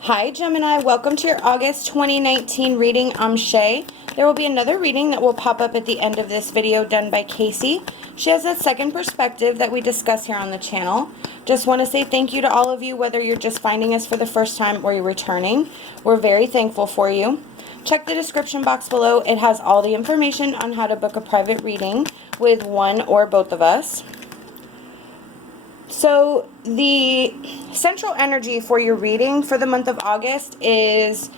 Hi Gemini, welcome to your August 2019 reading. I'm SHAE. There will be another reading that will pop up at the end of this video done by KACEE. She has a second perspective that we discuss here on the channel. Just want to say thank you to all of you, whether you're just finding us for the first time or you're returning. We're very thankful for you. Check the description box below. It has all the information on how to book a private reading with one or both of us. So the central energy for your reading for the month of August is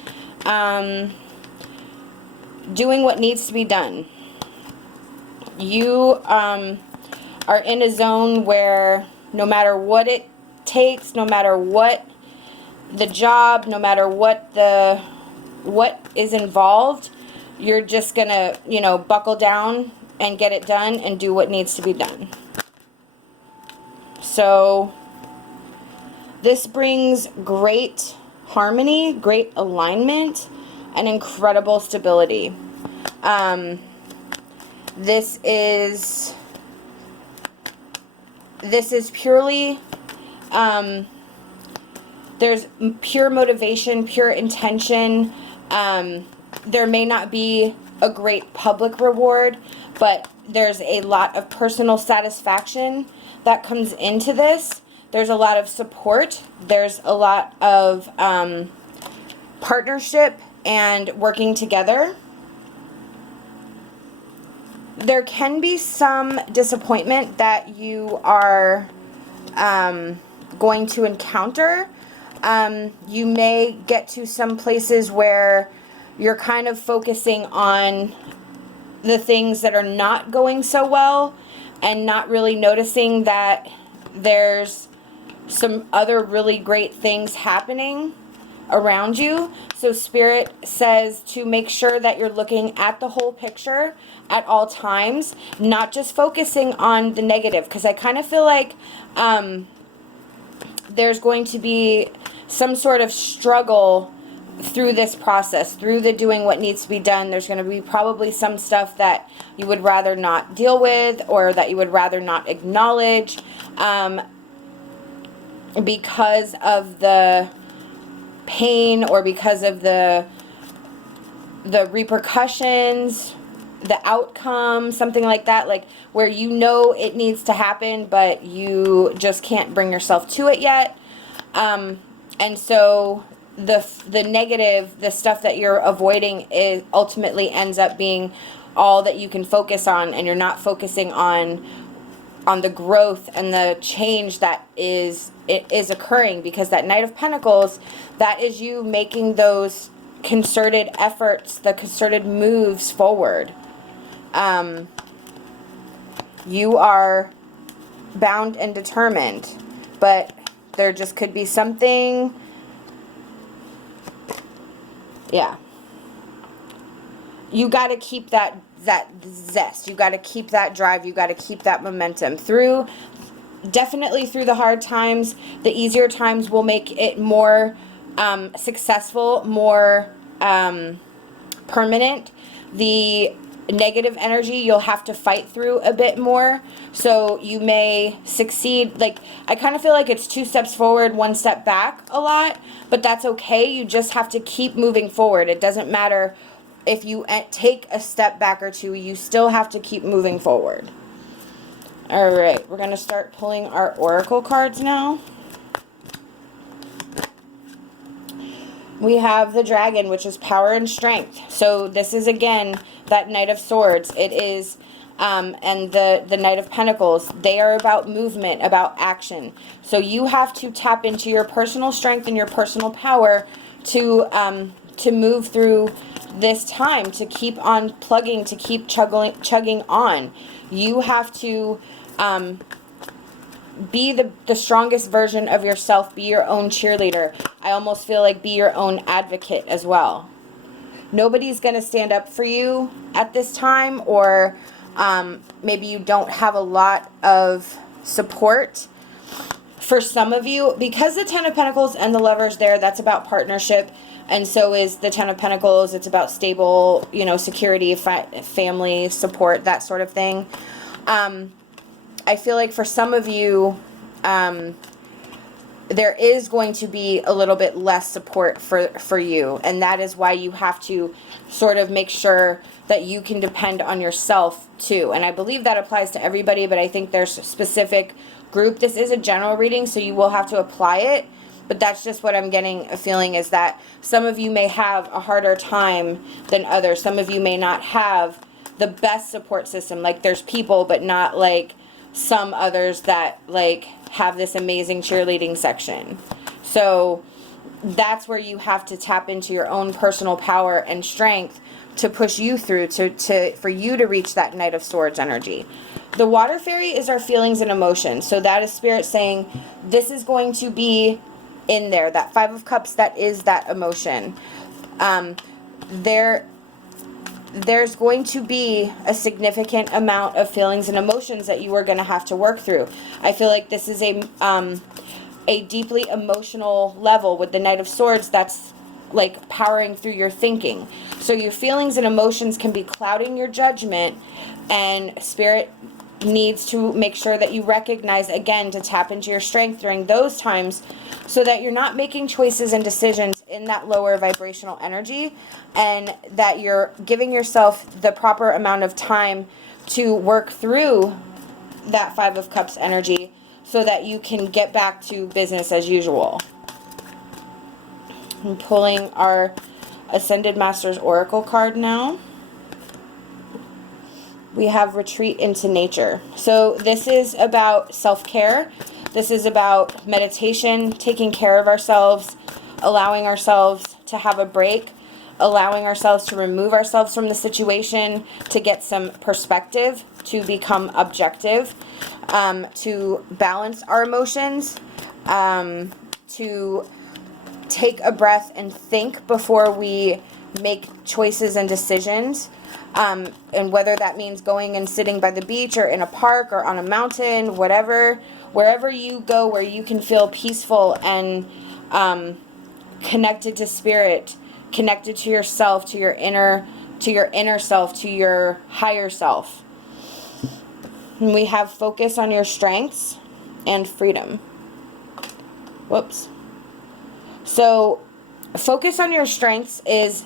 doing what needs to be done. You are in a zone where no matter what it takes, no matter what the job, no matter what is involved, you're just gonna, buckle down and get it done and do what needs to be done. So this brings great harmony, great alignment, and incredible stability. This is purely, there's pure motivation, pure intention. There may not be a great public reward, but there's a lot of personal satisfaction that comes into this. There's a lot of support. There's a lot of partnership and working together. There can be some disappointment that you are going to encounter. You may get to some places where you're kind of focusing on the things that are not going so well and not really noticing that there's some other really great things happening around you. So Spirit says to make sure that you're looking at the whole picture at all times, not just focusing on the negative, because I kind of feel like there's going to be some sort of struggle through this process, through the doing what needs to be done. There's going to be probably some stuff that you would rather not deal with or that you would rather not acknowledge because of the pain or because of the repercussions, the outcome, something like that, like where you know it needs to happen but you just can't bring yourself to it yet. And so the negative, the stuff that you're avoiding, is ultimately ends up being all that you can focus on, and you're not focusing on the growth and the change that is occurring, because that Knight of Pentacles, that is you making those concerted efforts, the concerted moves forward. You are bound and determined, but there just could be something. Yeah. You got to keep that zest. You got to keep that drive. You got to keep that momentum definitely through the hard times. The easier times will make it more successful, more permanent. The negative energy you'll have to fight through a bit more, so you may succeed. Like, I kind of feel like it's 2 steps forward, 1 step back a lot, but that's okay. You just have to keep moving forward. It doesn't matter if you take a step back or 2, you still have to keep moving forward. All right, we're going to start pulling our oracle cards now. We have the dragon, which is power and strength. So this is, again, that Knight of Swords. It is, and the Knight of Pentacles. They are about movement, about action. So you have to tap into your personal strength and your personal power to move through this time, to keep on plugging, to keep chugging on. You have to be the strongest version of yourself. Be your own cheerleader. I almost feel like be your own advocate as well. Nobody's going to stand up for you at this time, or maybe you don't have a lot of support. For some of you, because the Ten of Pentacles and the Lovers there, that's about partnership, and so is the Ten of Pentacles. It's about stable, security, family support, that sort of thing. I feel like for some of you, there is going to be a little bit less support for you, and that is why you have to sort of make sure that you can depend on yourself too. And I believe that applies to everybody, but I think there's a specific group. This is a general reading, so you will have to apply it, but that's just what I'm getting a feeling, is that some of you may have a harder time than others. Some of you may not have the best support system. Like, there's people, but not like some others that like have this amazing cheerleading section. So that's where you have to tap into your own personal power and strength to push you through for you to reach that Knight of Swords energy. The water fairy is our feelings and emotions. So that is Spirit saying this is going to be in there. That Five of Cups, that is that emotion. There's going to be a significant amount of feelings and emotions that you are going to have to work through. I feel like this is a deeply emotional level with the Knight of Swords that's like powering through your thinking. So your feelings and emotions can be clouding your judgment, and Spirit needs to make sure that you recognize, again, to tap into your strength during those times, so that you're not making choices and decisions in that lower vibrational energy, and that you're giving yourself the proper amount of time to work through that Five of Cups energy so that you can get back to business as usual. I'm pulling our Ascended Masters Oracle card now. We have Retreat into Nature. So this is about self-care. This is about meditation, taking care of ourselves, allowing ourselves to have a break, allowing ourselves to remove ourselves from the situation, to get some perspective, to become objective, to balance our emotions, to take a breath and think before we make choices and decisions. And whether that means going and sitting by the beach or in a park or on a mountain, whatever, wherever you go where you can feel peaceful and connected to Spirit, connected to yourself, to your inner self, to your higher self. And we have focus on your strengths and freedom. Whoops. So focus on your strengths is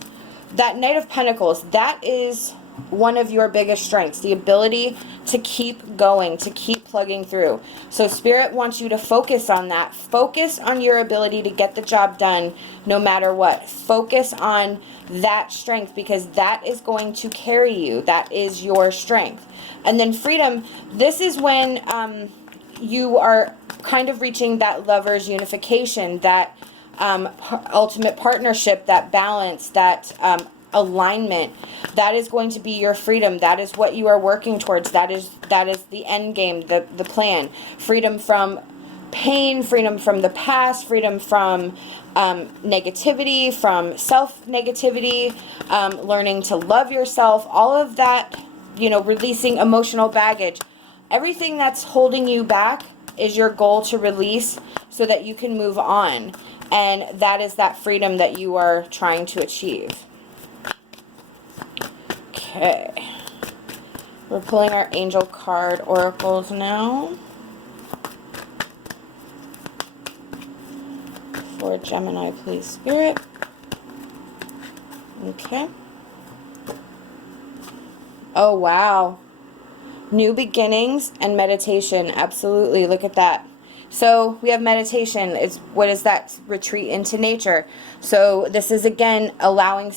that Knight of Pentacles. That is one of your biggest strengths, the ability to keep going, to keep plugging through. So Spirit wants you to focus on that. Focus on your ability to get the job done no matter what. Focus on that strength, because that is going to carry you. That is your strength. And then freedom, this is when you are kind of reaching that lover's unification, that ultimate partnership, that balance, that alignment. That is going to be your freedom. That is what you are working towards. That is the end game, the plan. Freedom from pain, freedom from the past, freedom from negativity, from self-negativity, learning to love yourself, all of that, releasing emotional baggage. Everything that's holding you back is your goal to release so that you can move on. And that is that freedom that you are trying to achieve. Okay. We're pulling our angel card oracles now. For Gemini, please, Spirit. Okay. Oh, wow. New beginnings and meditation. Absolutely. Look at that. So we have meditation. What is that? Retreat into nature. So this is, again, allowing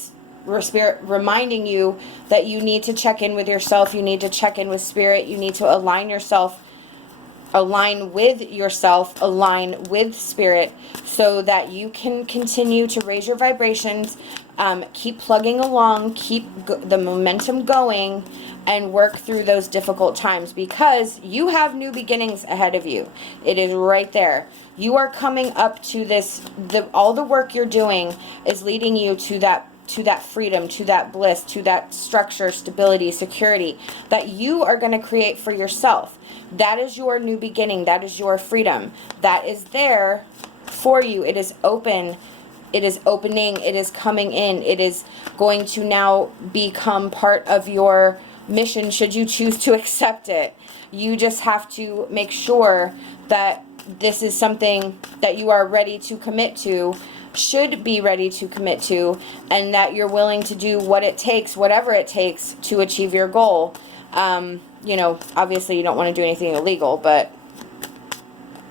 Spirit, reminding you that you need to check in with yourself. You need to check in with Spirit. You need to align with yourself, align with Spirit, so that you can continue to raise your vibrations, keep plugging along, keep the momentum going, and work through those difficult times, because you have new beginnings ahead of you. It is right there. You are coming up to this, all the work you're doing is leading you to that freedom, to that bliss, to that structure, stability, security that you are going to create for yourself. That is your new beginning. That is your freedom. That is there for you. It is open. It is opening. It is coming in. It is going to now become part of your mission, should you choose to accept it. You just have to make sure that this is something that you are ready to commit to, should be ready to commit to, and that you're willing to do what it takes, whatever it takes, to achieve your goal. You know, obviously you don't want to do anything illegal, but,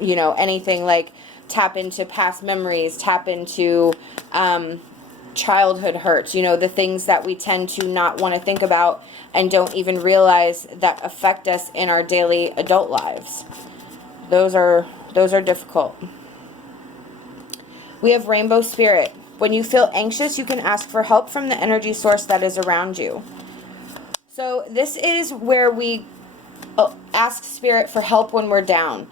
you know, anything like tap into past memories, tap into childhood hurts, you know, the things that we tend to not want to think about and don't even realize that affect us in our daily adult lives. Those are difficult. We have Rainbow Spirit. When you feel anxious, you can ask for help from the energy source that is around you. So this is where we ask Spirit for help when we're down.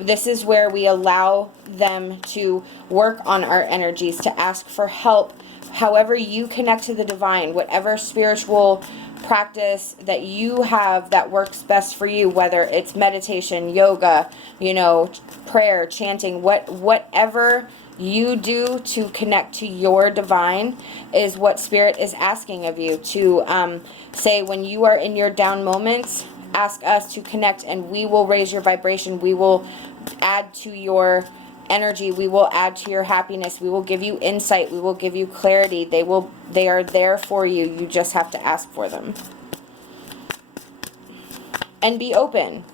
This is where we allow them to work on our energies, to ask for help. However you connect to the divine, whatever spiritual practice that you have that works best for you, whether it's meditation, yoga, you know, prayer, chanting, whatever you do to connect to your divine is what Spirit is asking of you. To say, when you are in your down moments, ask us to connect, and we will raise your vibration. We will add to your energy. We will add to your happiness. We will give you insight. We will give you clarity. They are there for you. You just have to ask for them. And be open.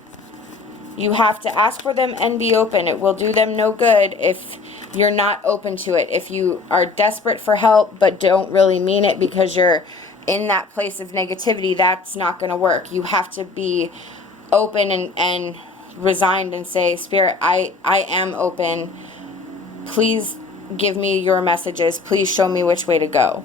You have to ask for them and be open. It will do them no good if you're not open to it. If you are desperate for help but don't really mean it because you're in that place of negativity, that's not going to work. You have to be open and resigned and say, Spirit, I am open. Please give me your messages. Please show me which way to go.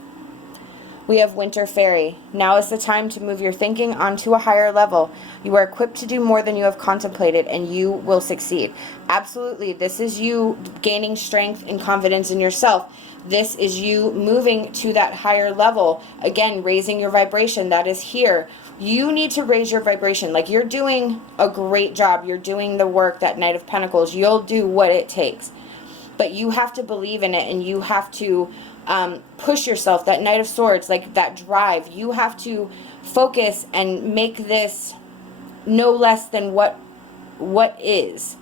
We have Winter Fairy. Now is the time to move your thinking onto a higher level. You are equipped to do more than you have contemplated, and you will succeed. Absolutely. This is you gaining strength and confidence in yourself. This is you moving to that higher level. Again, raising your vibration. That is here. You need to raise your vibration. Like, you're doing a great job. You're doing the work, that Knight of Pentacles. You'll do what it takes. But you have to believe in it, and you have to push yourself. That Knight of Swords, like that drive. You have to focus and make this no less than what is.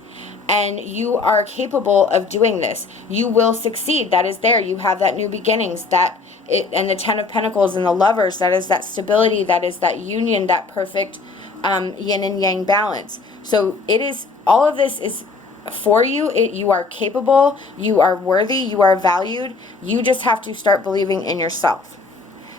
And you are capable of doing this. You will succeed. That is there. You have that new beginnings. And the Ten of Pentacles and the Lovers. That is that stability. That is that union. That perfect yin and yang balance. So it is. All of this is for you. You are capable. You are worthy. You are valued. You just have to start believing in yourself.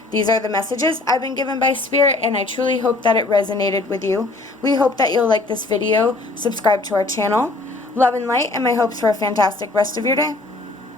These are the messages I've been given by Spirit, and I truly hope that it resonated with you. We hope that you'll like this video, subscribe to our channel. Love and light, and my hopes for a fantastic rest of your day.